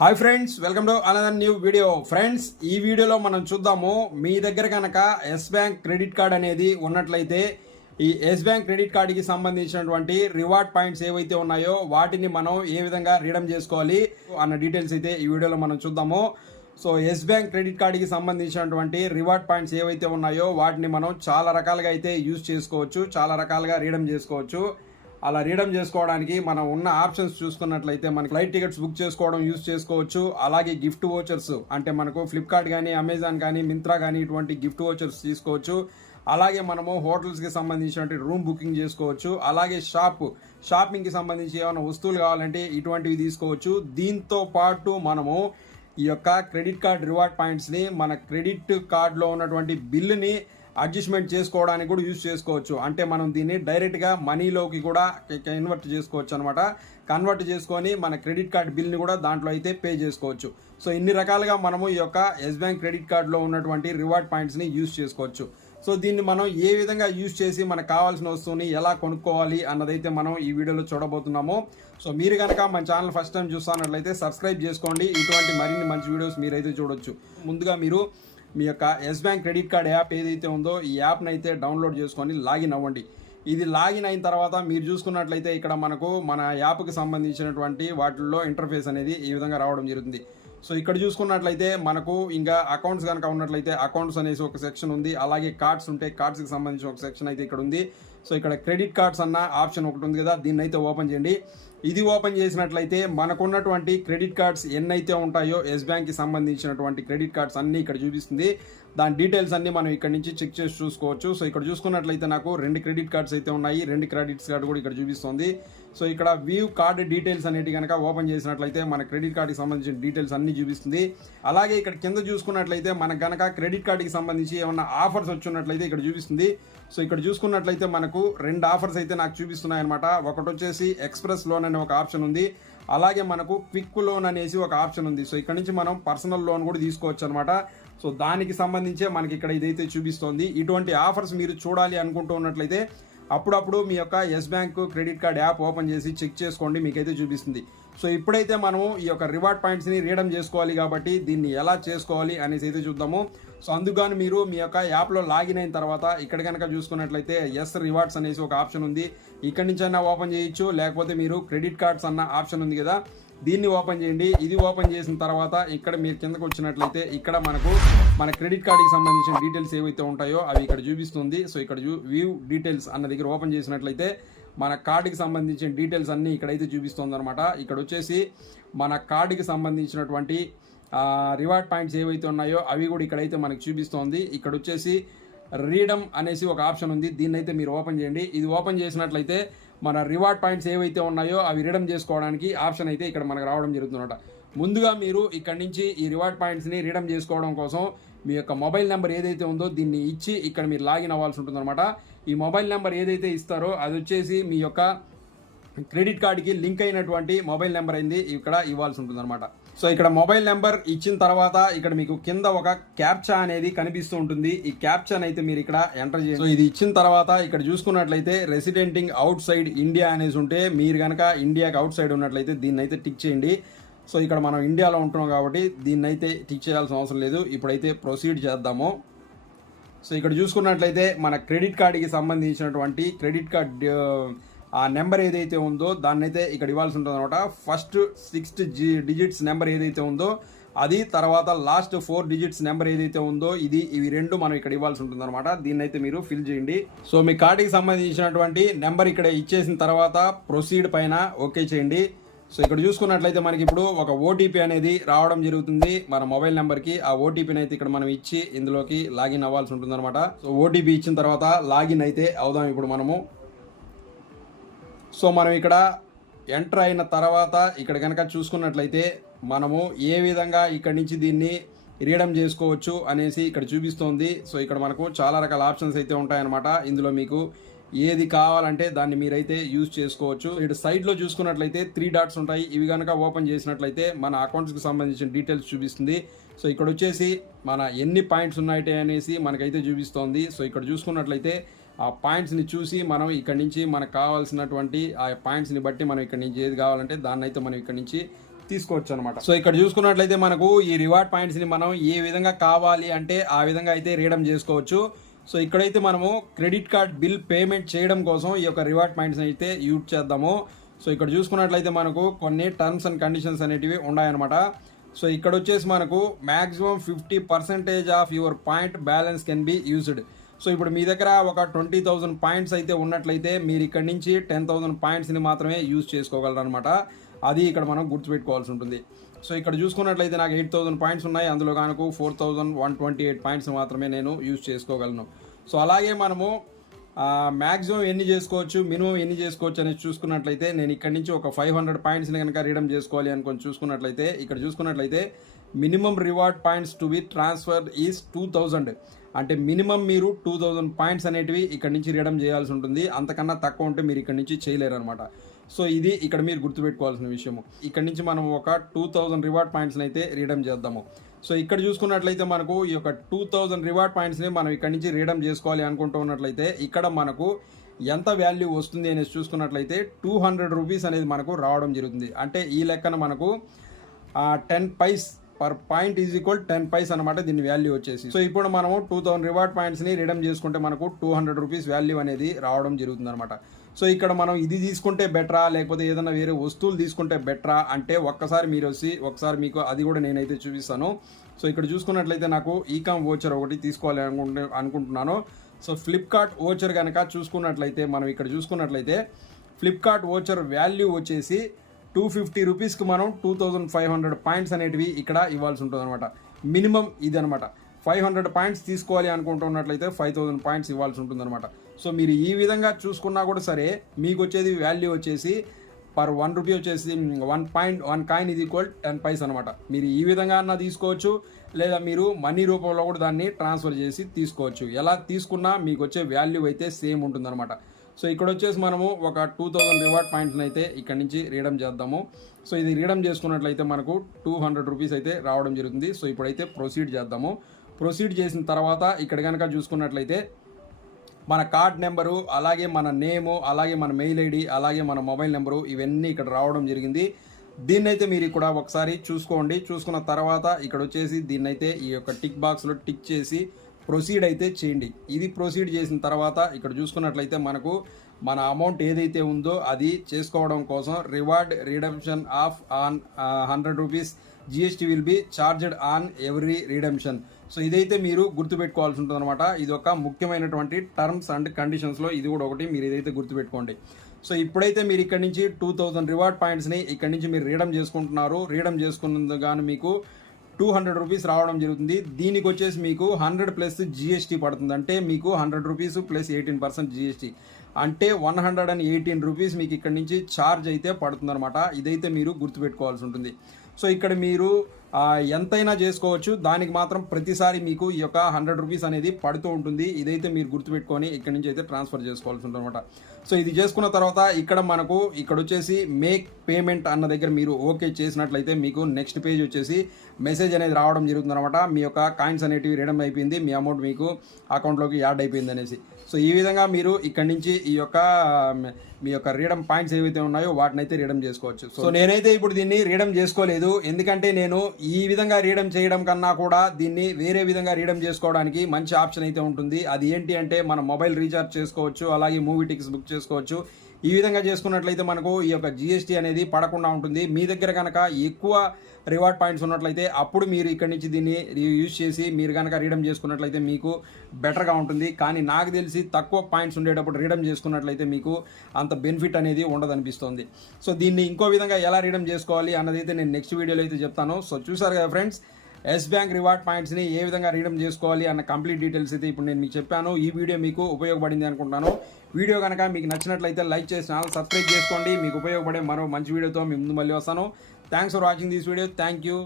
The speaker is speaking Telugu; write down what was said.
Hi friends, welcome to another new video. Friends, ఈ వీడియోలో మనం చూద్దాము, మీ దగ్గర కనుక ఎస్ బ్యాంక్ క్రెడిట్ కార్డ్ అనేది ఉన్నట్లయితే ఈ ఎస్ బ్యాంక్ క్రెడిట్ కార్డుకి సంబంధించినటువంటి రివార్డ్ పాయింట్స్ ఏవైతే ఉన్నాయో వాటిని మనం ఏ విధంగా రీడమ్ చేసుకోవాలి అన్న డీటెయిల్స్ అయితే ఈ వీడియోలో మనం చూద్దాము. సో ఎస్ బ్యాంక్ క్రెడిట్ కార్డుకి సంబంధించినటువంటి రివార్డ్ పాయింట్స్ ఏవైతే ఉన్నాయో వాటిని మనం చాలా రకాలుగా అయితే యూజ్ చేసుకోవచ్చు, చాలా రకాలుగా రీడమ్ చేసుకోవచ్చు. అలా రీడమ్ చేసుకోవడానికి మనం ఉన్న ఆప్షన్స్ చూసుకున్నట్లయితే మనకి ఫ్లైట్ టికెట్స్ బుక్ చేసుకోవడం యూజ్ చేసుకోవచ్చు. అలాగే గిఫ్ట్ వోచర్స్ అంటే మనకు ఫ్లిప్కార్ట్ కానీ, అమెజాన్ కానీ, మింత్రా కానీ ఇటువంటి గిఫ్ట్ వోచర్స్ తీసుకోవచ్చు. అలాగే మనము హోటల్స్కి సంబంధించినటువంటి రూమ్ బుకింగ్ చేసుకోవచ్చు. అలాగే షాపింగ్కి సంబంధించి ఏమైనా వస్తువులు కావాలంటే ఇటువంటివి తీసుకోవచ్చు. దీంతో పాటు మనము ఈ యొక్క క్రెడిట్ కార్డ్ రివార్డ్ పాయింట్స్ని మన క్రెడిట్ కార్డులో ఉన్నటువంటి బిల్లుని అడ్జస్ట్మెంట్ చేసుకోవడానికి కూడా యూజ్ చేసుకోవచ్చు. అంటే మనం దీన్ని డైరెక్ట్గా మనీలోకి కూడా కన్వర్ట్ చేసుకోవచ్చు అనమాట. కన్వర్ట్ చేసుకొని మన క్రెడిట్ కార్డ్ బిల్ని కూడా దాంట్లో అయితే పే చేసుకోవచ్చు. సో ఇన్ని రకాలుగా మనము ఈ యొక్క ఎస్ బ్యాంక్ క్రెడిట్ కార్డులో ఉన్నటువంటి రివార్డ్ పాయింట్స్ని యూజ్ చేసుకోవచ్చు. సో దీన్ని మనం ఏ విధంగా యూజ్ చేసి మనకు కావాల్సిన వస్తువుని ఎలా కొనుక్కోవాలి అన్నదైతే మనం ఈ వీడియోలో చూడబోతున్నాము. సో మీరు కనుక మన ఛానల్ ఫస్ట్ టైం చూస్తున్నట్లయితే సబ్స్క్రైబ్ చేసుకోండి. ఇటువంటి మరిన్ని మంచి వీడియోస్ మీరైతే చూడొచ్చు. ముందుగా మీరు మీ యొక్క Yes Bank credit card app ఏదైతే ఉందో ఈ యాప్ని అయితే డౌన్లోడ్ చేసుకొని లాగిన్ అవ్వండి. ఇది లాగిన్ అయిన తర్వాత మీరు చూసుకున్నట్లయితే ఇక్కడ మనకు మన యాప్కి సంబంధించినటువంటి వాటిల్లో ఇంటర్ఫేస్ అనేది ఈ విధంగా రావడం జరుగుతుంది. సో ఇక్కడ చూసుకున్నట్లయితే మనకు ఇంకా అకౌంట్స్ కనుక ఉన్నట్లయితే అకౌంట్స్ అనేసి ఒక సెక్షన్ ఉంది. అలాగే కార్డ్స్ ఉంటే కార్డ్స్కి సంబంధించిన ఒక సెక్షన్ అయితే ఇక్కడ ఉంది. సో ఇక్కడ క్రెడిట్ కార్డ్స్ అన్న ఆప్షన్ ఒకటి ఉంది కదా, దీన్ని అయితే ఓపెన్ చేయండి. ఇది ఓపెన్ చేసినట్లయితే మనకున్నటువంటి క్రెడిట్ కార్డ్స్ ఎన్నైతే ఉంటాయో ఎస్ బ్యాంక్కి సంబంధించినటువంటి క్రెడిట్ కార్డ్స్ అన్నీ ఇక్కడ చూపిస్తుంది. దాని డీటెయిల్స్ అన్ని మనం ఇక్కడ నుంచి చెక్ చేసి చూసుకోవచ్చు. సో ఇక్కడ చూసుకున్నట్లయితే నాకు 2 క్రెడిట్ కార్డ్స్ అయితే ఉన్నాయి. 2 క్రెడిట్స్ కార్డు కూడా ఇక్కడ చూపిస్తుంది. సో ఇక్కడ వ్యూ కార్డ్ డీటెయిల్స్ అనేటి కనుక ఓపెన్ చేసినట్లయితే మన క్రెడిట్ కార్డుకి సంబంధించిన డీటెయిల్స్ అన్ని చూపిస్తుంది. అలాగే ఇక్కడ కింద చూసుకున్నట్లయితే మనకు కనుక క్రెడిట్ కార్డుకి సంబంధించి ఏమన్నా ఆఫర్స్ వచ్చినట్లయితే ఇక్కడ చూపిస్తుంది. సో ఇక్కడ చూసుకున్నట్లయితే మనకు 2 ఆఫర్స్ అయితే నాకు చూపిస్తున్నాయి అనమాట. ఒకటి వచ్చేసి ఎక్స్ప్రెస్ లోన్ అనే ఒక ఆప్షన్ ఉంది. అలాగే మనకు క్విక్ లోన్ అనేసి ఒక ఆప్షన్ ఉంది. సో ఇక్కడ నుంచి మనం పర్సనల్ లోన్ కూడా తీసుకోవచ్చు అనమాట. సో దానికి సంబంధించే మనకి ఇక్కడ ఇదైతే చూపిస్తోంది. ఇటువంటి ఆఫర్స్ మీరు చూడాలి అనుకుంటూ ఉన్నట్లయితే అప్పుడప్పుడు మీ యొక్క Yes Bank credit card app open చేసి చెక్ చేసుకోండి, మీకైతే చూపిస్తుంది. సో ఇప్పుడైతే మనము ఈ యొక్క రివార్డ్ పాయింట్స్ని రీడమ్ చేసుకోవాలి కాబట్టి దీన్ని ఎలా చేసుకోవాలి అనేసి అయితే చూద్దాము. సో అందుకని మీరు మీ యొక్క యాప్లో లాగిన్ అయిన తర్వాత ఇక్కడ కనుక చూసుకున్నట్లయితే ఎస్ రివార్డ్స్ అనేసి ఒక ఆప్షన్ ఉంది. ఇక్కడి నుంచి అయినా ఓపెన్ చేయొచ్చు, లేకపోతే మీరు క్రెడిట్ కార్డ్స్ అన్న ఆప్షన్ ఉంది కదా, దీన్ని ఓపెన్ చేయండి. ఇది ఓపెన్ చేసిన తర్వాత ఇక్కడ మీరు కిందకు వచ్చినట్లయితే ఇక్కడ మనకు మన క్రెడిట్ కార్డుకి సంబంధించిన డీటెయిల్స్ ఏవైతే ఉంటాయో అవి ఇక్కడ చూపిస్తుంది. సో ఇక్కడ వ్యూ డీటెయిల్స్ అన్న దగ్గర ఓపెన్ చేసినట్లయితే మన కార్డుకి సంబంధించిన డీటెయిల్స్ అన్నీ ఇక్కడైతే చూపిస్తుంది అనమాట. ఇక్కడ వచ్చేసి మన కార్డుకి సంబంధించినటువంటి రివార్డ్ పాయింట్స్ ఏవైతే ఉన్నాయో అవి కూడా ఇక్కడైతే మనకు చూపిస్తోంది. ఇక్కడ వచ్చేసి రీడమ్ అనేసి ఒక ఆప్షన్ ఉంది, దీన్ని అయితే మీరు ఓపెన్ చేయండి. ఇది ఓపెన్ చేసినట్లయితే మన రివార్డ్ పాయింట్స్ ఏవైతే ఉన్నాయో అవి రీడమ్ చేసుకోవడానికి ఆప్షన్ అయితే ఇక్కడ మనకు రావడం జరుగుతుందన్నమాట. ముందుగా మీరు ఇక్కడ నుంచి ఈ రివార్డ్ పాయింట్స్ని రీడమ్ చేసుకోవడం కోసం మీ యొక్క మొబైల్ నెంబర్ ఏదైతే ఉందో దీన్ని ఇచ్చి ఇక్కడ మీరు లాగిన్ అవ్వాల్సి ఉంటుందన్నమాట. ఈ మొబైల్ నెంబర్ ఏదైతే ఇస్తారో అది వచ్చేసి మీ యొక్క క్రెడిట్ కార్డుకి లింక్ అయినటువంటి మొబైల్ నెంబర్ అయింది ఇక్కడ ఇవ్వాల్సి ఉంటుందన్నమాట. సో ఇక్కడ మొబైల్ నెంబర్ ఇచ్చిన తర్వాత ఇక్కడ మీకు కింద ఒక క్యాప్చా అనేది కనిపిస్తూ ఉంటుంది. ఈ క్యాప్చాని అయితే మీరు ఇక్కడ ఎంటర్ చేయండి. సో ఇది ఇచ్చిన తర్వాత ఇక్కడ చూసుకున్నట్లయితే రెసిడెంటింగ్ అవుట్ సైడ్ ఇండియా అనేసి ఉంటే మీరు కనుక ఇండియాకి అవుట్ సైడ్ ఉన్నట్లయితే దీన్ని అయితే టిక్ చేయండి. సో ఇక్కడ మనం ఇండియాలో ఉంటున్నాం కాబట్టి దీన్ని అయితే టిక్ చేయాల్సిన అవసరం లేదు. ఇప్పుడైతే ప్రొసీడ్ చేద్దాము. సో ఇక్కడ చూసుకున్నట్లయితే మన క్రెడిట్ కార్డుకి సంబంధించినటువంటి క్రెడిట్ కార్డ్ ఆ నెంబర్ ఏదైతే ఉందో దాన్ని అయితే ఇక్కడ ఇవ్వాల్సి ఉంటుంది అనమాట. ఫస్ట్ 6 డిజిట్స్ నెంబర్ ఏదైతే ఉందో అది, తర్వాత లాస్ట్ 4 డిజిట్స్ నెంబర్ ఏదైతే ఉందో ఇవి 2 మనం ఇక్కడ ఇవ్వాల్సి ఉంటుంది అనమాట. దీన్ని అయితే మీరు ఫిల్ చేయండి. సో మీ కార్డుకి సంబంధించినటువంటి నెంబర్ ఇక్కడ ఇచ్చేసిన తర్వాత ప్రొసీడ్ పైన ఓకే చేయండి. సో ఇక్కడ చూసుకున్నట్లయితే మనకి ఇప్పుడు ఒక ఓటీపీ అనేది రావడం జరుగుతుంది మన మొబైల్ నెంబర్కి. ఆ ఓటీపీని అయితే ఇక్కడ మనం ఇచ్చి ఇందులోకి లాగిన్ అవ్వాల్సి ఉంటుంది అనమాట. సో ఓటీపీ ఇచ్చిన తర్వాత లాగిన్ అయితే అవుదాం ఇప్పుడు మనము. సో మనం ఇక్కడ ఎంటర్ అయిన తర్వాత ఇక్కడ కనుక చూసుకున్నట్లయితే మనము ఏ విధంగా ఇక్కడ నుంచి దీన్ని రీడమ్ చేసుకోవచ్చు అనేసి ఇక్కడ చూపిస్తోంది. సో ఇక్కడ మనకు చాలా రకాల ఆప్షన్స్ అయితే ఉంటాయన్నమాట. ఇందులో మీకు ఏది కావాలంటే దాన్ని మీరైతే యూజ్ చేసుకోవచ్చు. ఇటు సైడ్లో చూసుకున్నట్లయితే 3 డాట్స్ ఉంటాయి. ఇవి కనుక ఓపెన్ చేసినట్లయితే మన అకౌంట్స్కి సంబంధించిన డీటెయిల్స్ చూపిస్తుంది. సో ఇక్కడ వచ్చేసి మన ఎన్ని పాయింట్స్ ఉన్నాయి అనేసి మనకైతే చూపిస్తోంది. సో ఇక్కడ చూసుకున్నట్లయితే ఆ పాయింట్స్ని చూసి మనం ఇక్కడ నుంచి మనకు కావాల్సినటువంటి ఆ పాయింట్స్ని బట్టి మనం ఇక్కడ నుంచి ఏది కావాలంటే దాన్ని అయితే మనం ఇక్కడ నుంచి తీసుకోవచ్చు అనమాట. సో ఇక్కడ చూసుకున్నట్లయితే మనకు ఈ రివార్డ్ పాయింట్స్ని మనం ఏ విధంగా కావాలి అంటే ఆ విధంగా అయితే రీడమ్ చేసుకోవచ్చు. సో ఇక్కడైతే మనము క్రెడిట్ కార్డ్ బిల్ పేమెంట్ చేయడం కోసం ఈ యొక్క రివార్డ్ పాయింట్స్ అయితే యూజ్ చేద్దాము. సో ఇక్కడ చూసుకున్నట్లయితే మనకు కొన్ని టర్మ్స్ అండ్ కండిషన్స్ అనేటివి ఉన్నాయన్నమాట. సో ఇక్కడ వచ్చేసి మనకు maximum 50% of your point balance can be used. So ఇప్పుడు మీ దగ్గర ఒక 20,000 పాయింట్స్ అయితే ఉన్నట్లయితే మీరు ఇక్కడ నుంచి 10,000 పాయింట్స్ని మాత్రమే యూజ్ చేసుకోగలరు అనమాట. అది ఇక్కడ మనం గుర్తుపెట్టుకోవాల్సి ఉంటుంది. సో ఇక్కడ చూసుకున్నట్లయితే నాకు 8,000 పాయింట్స్ ఉన్నాయి, అందులో కనుక 4,128 పాయింట్స్ మాత్రమే నేను యూజ్ చేసుకోగలను. సో అలాగే మనము మ్యాక్సిమం ఎన్ని చేసుకోవచ్చు, మినిమం ఎన్ని చేసుకోవచ్చు అనేది చూసుకున్నట్లయితే నేను ఇక్కడ నుంచి ఒక 500 పాయింట్స్ని కనుక రీడమ్ చేసుకోవాలి అనుకొని చూసుకున్నట్లయితే ఇక్కడ చూసుకున్నట్లయితే minimum reward points to be transfer is 2,000. అంటే మినిమం మీరు 2,000 పాయింట్స్ అనేటివి ఇక్కడ నుంచి రీడమ్ చేయాల్సి ఉంటుంది. అంతకన్నా తక్కువ ఉంటే మీరు ఇక్కడ నుంచి చేయలేరు అనమాట. సో ఇది ఇక్కడ మీరు గుర్తుపెట్టుకోవాల్సిన విషయము. ఇక్కడ నుంచి మనం ఒక 2,000 రివార్డ్ పాయింట్స్ని అయితే రీడమ్ చేద్దాము. సో ఇక్కడ చూసుకున్నట్లయితే మనకు ఈ యొక్క 2,000 రివార్డ్ పాయింట్స్ని మనం ఇక్కడ నుంచి రీడమ్ చేసుకోవాలి అనుకుంటూ ఉన్నట్లయితే ఇక్కడ మనకు ఎంత వాల్యూ వస్తుంది అనేది చూసుకున్నట్లయితే 200 రూపీస్ అనేది మనకు రావడం జరుగుతుంది. అంటే ఈ లెక్కన మనకు 10 paise per point is equal 10 paise అనమాట దీని వాల్యూ వచ్చేసి. సో ఇప్పుడు మనము 2,000 రివార్డ్ పాయింట్స్ని రిడమ్ చేసుకుంటే మనకు 200 రూపీస్ వాల్యూ అనేది రావడం జరుగుతుంది అనమాట. సో ఇక్కడ మనం ఇది తీసుకుంటే బెటరా లేకపోతే ఏదైనా వేరే వస్తువులు తీసుకుంటే బెటరా అంటే ఒక్కసారి మీరు వచ్చి ఒకసారి మీకు అది కూడా నేనైతే చూపిస్తాను. సో ఇక్కడ చూసుకున్నట్లయితే నాకు ఈకామ్ వోచర్ ఒకటి తీసుకోవాలి అనుకుంటున్నాను. సో ఫ్లిప్కార్ట్ వోచర్ కనుక చూసుకున్నట్లయితే మనం ఇక్కడ చూసుకున్నట్లయితే ఫ్లిప్కార్ట్ వోచర్ వాల్యూ వచ్చేసి 250 రూపీస్కి మనం 2,500 పాయింట్స్ అనేటివి ఇక్కడ ఇవ్వాల్సి ఉంటుంది అనమాట. మినిమం ఇది అనమాట. 500 పాయింట్స్ తీసుకోవాలి అనుకుంటున్నట్లయితే 5,000 పాయింట్స్ ఇవ్వాల్సి ఉంటుంది అనమాట. సో మీరు ఈ విధంగా చూసుకున్నా కూడా సరే మీకు వచ్చేది వాల్యూ వచ్చేసి పర్ 1 రూపీ వచ్చేసి 1 కాయిన్ ఇది ఈక్వల్ 10 పైస్ అనమాట. మీరు ఈ విధంగా అన్నా తీసుకోవచ్చు, లేదా మీరు మనీ రూపంలో కూడా దాన్ని ట్రాన్స్ఫర్ చేసి తీసుకోవచ్చు. ఎలా తీసుకున్నా మీకు వచ్చే వాల్యూ అయితే సేమ్ ఉంటుంది అనమాట. సో ఇక్కడ వచ్చేసి మనము ఒక 2,000 రివార్డ్ పాయింట్స్ని అయితే ఇక్కడ నుంచి రీడమ్ చేద్దాము. సో ఇది రీడమ్ చేసుకున్నట్లయితే మనకు 200 రూపీస్ అయితే రావడం జరుగుతుంది. సో ఇప్పుడైతే ప్రొసీడ్ చేద్దాము. ప్రొసీడ్ చేసిన తర్వాత ఇక్కడ కనుక చూసుకున్నట్లయితే మన కార్డ్ నెంబరు, అలాగే మన నేము, అలాగే మన మెయిల్ ఐడి, అలాగే మన మొబైల్ నెంబరు ఇవన్నీ ఇక్కడ రావడం జరిగింది. దీన్నైతే మీరు ఇక్కడ ఒకసారి చూసుకోండి. చూసుకున్న తర్వాత ఇక్కడ వచ్చేసి దీన్నైతే ఈ యొక్క టిక్ బాక్స్లో టిక్ చేసి ప్రొసీడ్ అయితే చేయండి. ఇది ప్రొసీడ్ చేసిన తర్వాత ఇక్కడ చూసుకున్నట్లయితే మనకు మన అమౌంట్ ఏదైతే ఉందో అది చేసుకోవడం కోసం reward redemption of on 100 rupees GST will be charged on every redemption. So ఇదైతే మీరు గుర్తుపెట్టుకోవాల్సి ఉంటుంది అనమాట. ఇది ఒక ముఖ్యమైనటువంటి టర్మ్స్ అండ్ కండిషన్స్లో ఇది కూడా ఒకటి మీరు ఇదైతే గుర్తుపెట్టుకోండి. సో ఇప్పుడైతే మీరు ఇక్కడ నుంచి 2,000 రివార్డ్ పాయింట్స్ని ఇక్కడ నుంచి మీరు రీడమ్ చేసుకుంటున్నారు. రీడమ్ చేసుకున్నందుకు గాను మీకు 200 రూపీస్ రావడం జరుగుతుంది. దీనికి వచ్చేసి మీకు 100 ప్లస్ జిఎస్టీ పడుతుంది. అంటే మీకు 100 రూపీస్ ప్లస్ 18% జిఎస్టీ అంటే 118 రూపీస్ మీకు ఇక్కడ నుంచి ఛార్జ్ అయితే పడుతుంది అనమాట. ఇదైతే మీరు గుర్తుపెట్టుకోవాల్సి ఉంటుంది. సో ఇక్కడ మీరు ఎంతైనా చేసుకోవచ్చు, దానికి మాత్రం ప్రతిసారి మీకు ఈ యొక్క 100 రూపీస్ అనేది పడుతూ ఉంటుంది. ఇదైతే మీరు గుర్తుపెట్టుకొని ఇక్కడ నుంచి అయితే ట్రాన్స్ఫర్ చేసుకోవాల్సి ఉంటుంది అనమాట. సో ఇది చేసుకున్న తర్వాత ఇక్కడ మనకు ఇక్కడ వచ్చేసి మేక్ పేమెంట్ అన్న దగ్గర మీరు ఓకే చేసినట్లయితే మీకు నెక్స్ట్ పేజ్ వచ్చేసి మెసేజ్ అనేది రావడం జరుగుతుంది అనమాట. మీ యొక్క కాయిన్స్ అనేటివి రీడమ్ అయిపోయింది, మీ అమౌంట్ మీకు అకౌంట్లోకి యాడ్ అయిపోయింది అనేసి. సో ఈ విధంగా మీరు ఇక్కడ నుంచి ఈ యొక్క మీ యొక్క రీడమ్ పాయింట్స్ ఏవైతే ఉన్నాయో వాటిని అయితే రీడమ్ చేసుకోవచ్చు. సో నేనైతే ఇప్పుడు దీన్ని రీడమ్ చేసుకోలేదు, ఎందుకంటే నేను ఈ విధంగా రీడమ్ చేయడం కన్నా కూడా దీన్ని వేరే విధంగా రీడమ్ చేసుకోవడానికి మంచి ఆప్షన్ అయితే ఉంటుంది. అది ఏంటి అంటే మన మొబైల్ రీఛార్జ్ చేసుకోవచ్చు, అలాగే మూవీ టికెట్స్ బుక్ చేసుకోవచ్చు. ఈ విధంగా చేసుకున్నట్లయితే మనకు ఈ యొక్క జిఎస్టీ అనేది పడకుండా ఉంటుంది. మీ దగ్గర కనుక ఎక్కువ రివార్డ్ పాయింట్స్ ఉన్నట్లయితే అప్పుడు మీరు ఇక్కడ నుంచి దీన్ని యూజ్ చేసి మీరు కనుక రీడమ్ చేసుకున్నట్లయితే మీకు బెటర్గా ఉంటుంది. కానీ నాకు తెలిసి తక్కువ పాయింట్స్ ఉండేటప్పుడు రీడమ్ చేసుకున్నట్లయితే మీకు అంత బెనిఫిట్ అనేది ఉండదనిపిస్తుంది. సో దీన్ని ఇంకో విధంగా ఎలా రీడమ్ చేసుకోవాలి అన్నది అయితే నేను నెక్స్ట్ వీడియోలో అయితే చెప్తాను. సో చూసారు కదా ఫ్రెండ్స్, ఎస్ బ్యాంక్ రివార్డ్ పాయింట్స్ని ఏ విధంగా రీడమ్ చేసుకోవాలి అన్న కంప్లీట్ డీటెయిల్స్ అయితే ఇప్పుడు నేను మీకు చెప్పాను. ఈ వీడియో మీకు ఉపయోగపడింది అనుకుంటాను. వీడియో కనుక మీకు నచ్చినట్లయితే లైక్ చేసి ఛానల్ సబ్స్క్రైబ్ చేసుకోండి. మీకు ఉపయోగపడే మరో మంచి వీడియోతో మీ ముందు మళ్ళీ వస్తాను. Thanks for watching this video. Thank you.